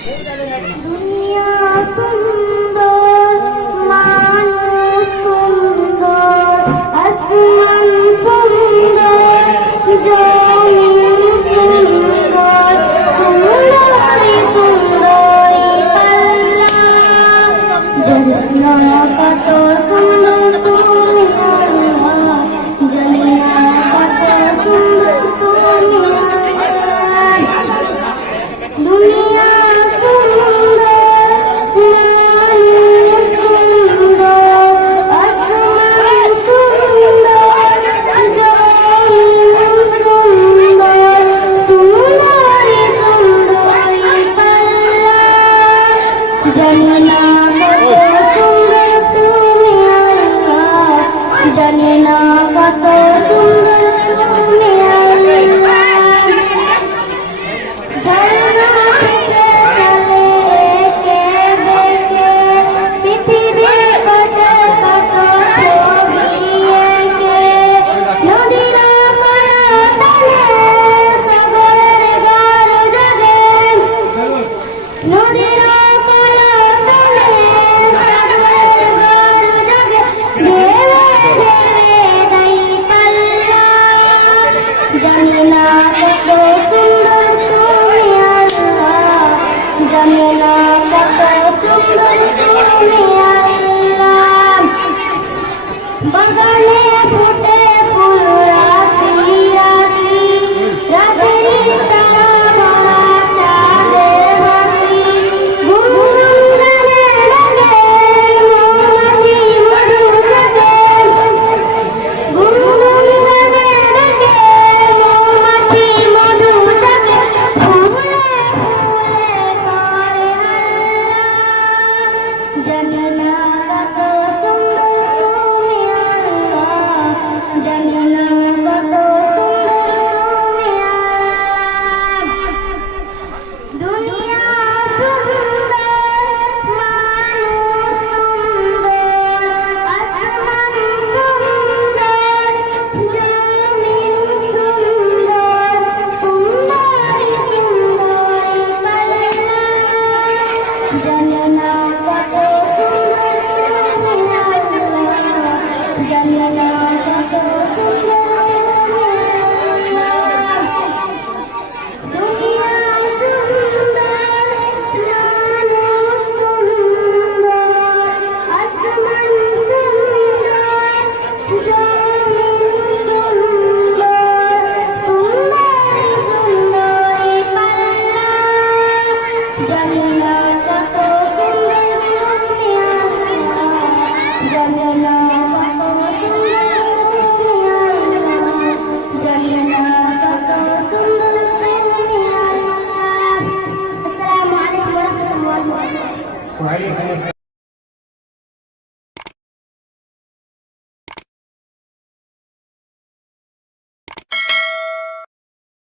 দুনিয়া সুন্দর, মানুষ সুন্দর, আসমান সুন্দর, জমিন সুন্দর, সুন্দরী সুন্দরী আল্লাহ। জান্নাত কত সুন্দর তুমি আল্লাহ, জান্নাত কত সুন্দর তুমি আল্লাহ। দুনিয়া জানি না কত সুন্দর তুমি আল্লাহ। ঝর্ণা থেকে চলে একে বেঁকে, পৃথিবীর পাশে কত ছবি এঁকে, নদীর পাড়ে সাগরের গান জাগে, নদীর জানি না কত সুন্দর তুমি আল্লাহ, জানি না কত সুন্দর তুমি আল্লাহ। বাগানে ফুটে ফুল রাশি রাশি, রাতেরি তারা ভরা চাঁদের হাসি, গুনগুনে লাগে মৌমাছি মধু জাগে, গুনগুনে লাগে মৌমাছি মধু জাগে, ফুলে ফুলে করে হাল্লা। জানি না কত সুন্দর তুমি আল্লাহ, জানি না কত সুন্দর তুমি আল্লাহ। দুনিয়া সুন্দর, মানুষ সুন্দর, আসমান সুন্দর, জমিন সুন্দর, সুন্দরী সুন্দরী আল্লাহ। জানি না কত সুন্দর তুমি আল্লাহ, জানি না কত সুন্দর তুমি আল্লাহ। দুনিয়া সুন্দর, মানুষ সুন্দর, আসমান সুন্দর, জমিন সুন্দর, সুন্দরী সুন্দরী আল্লাহ। জানি না কত সুন্দর তুমি আল্লাহ, জানি না কত সুন্দর তুমি আল্লাহ, জানি না কত সুন্দর তুমি আল্লাহ। আসসালামু আলাইকুম ওয়া রাহমাতুল্লাহি ওয়া বারাকাতুহু। ওয়ালাইকুম আসসালাম।